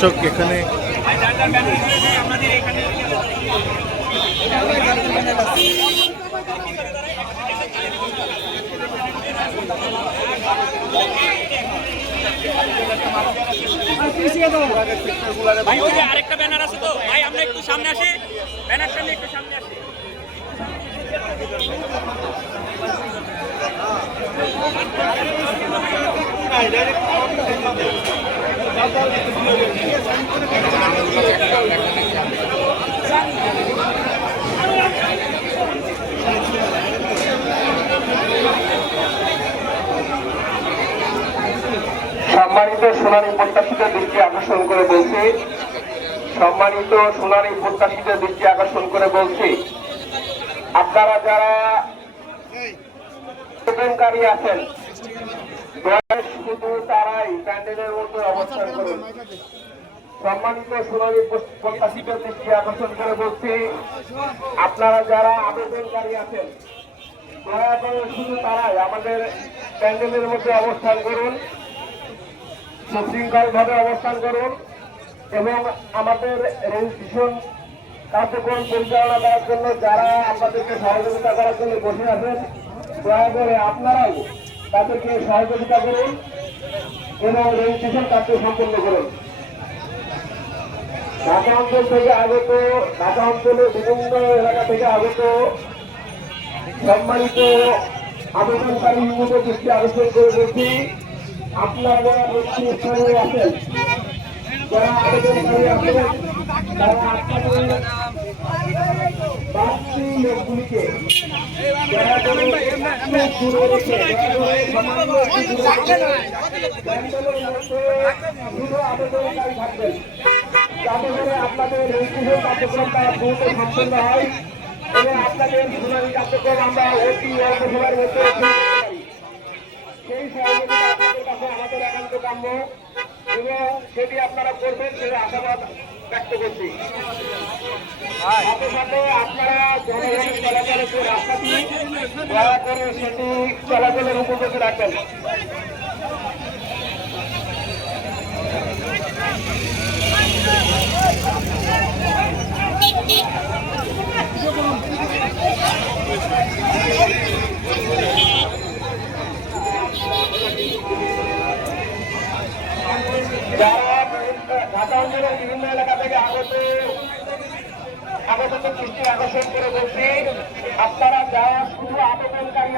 দর্শক এখানে আরেকটা ব্যানার আছে তো ভাই, আমরা একটু সামনে আসি, ব্যানারটা নিয়ে একটু সামনে আসি। সম্মানিত সোনালী প্রত্যাশীদের দৃষ্টি আকর্ষণ করে বলছি, সম্মানিত সোনালী প্রত্যাশীদের দৃষ্টি আকর্ষণ করে বলছি, আপনারা যারা আবেদনকারী আছেন শুধু তারাই প্যান্ডেলের মধ্যে অবস্থান করুন। সম্মানিত সোনালী প্রত্যাশীদের দৃষ্টি আকর্ষণ করে বলছি, আপনারা যারা আবেদনকারী আছেন দয়া করে শুধু তারাই আমাদের প্যান্ডেলের মধ্যে অবস্থান করুন, সুশৃঙ্খল ভাবে অবস্থান করুন এবং আমাদের রেজিস্ট্রেশন কার্যক্রম পরিচালনা করার জন্য যারা আপনাদেরকে সহযোগিতা করার জন্য বসে আছেন দয়া করে আপনারাও তাদেরকে সহযোগিতা করুন এবং রেজিস্ট্রেশন কার্য সম্পন্ন করুন। ঢাকা অঞ্চল থেকে আগত, ঢাকা অঞ্চলের বিভিন্ন এলাকা থেকে আগত সম্মানিত আবেদনকারী ইউনিটের দৃষ্টি আকর্ষণ করে বলছি, আপনারা একটি স্থানে আছেন যারা আবেদনকারী আছেন তারা আপনাদের বাড়তি লোকগুলিকে দয়া করে একটু দূরে রেখে শুধু আবেদনকারী থাকবেন যাতে করে আপনাদের রেজিস্ট্রেশন কার্যক্রম তারা দ্রুত সম্পন্ন হয় এবং আপনাদের শুনানি কার্যক্রম আমরা অতি অল্প সময়ের মধ্যে সেই সহযোগিতা আপনাদের কাছে আমাদের একান্ত কাম্য এবং সেটি আপনারা করবেন সে আশাবাদ ব্যক্ত করছি। সাথে সাথে আপনারা জনগণের চলাচলের যে রাস্তাটি দয়া করে সেটি চলাচলের উপযোগী রাখবেন। যারা ঢাকা অঞ্চলের বিভিন্ন এলাকা থেকে আগত দৃষ্টি আকর্ষণ করে বলছি, আপনারা যারা শুধু আবেদনকারী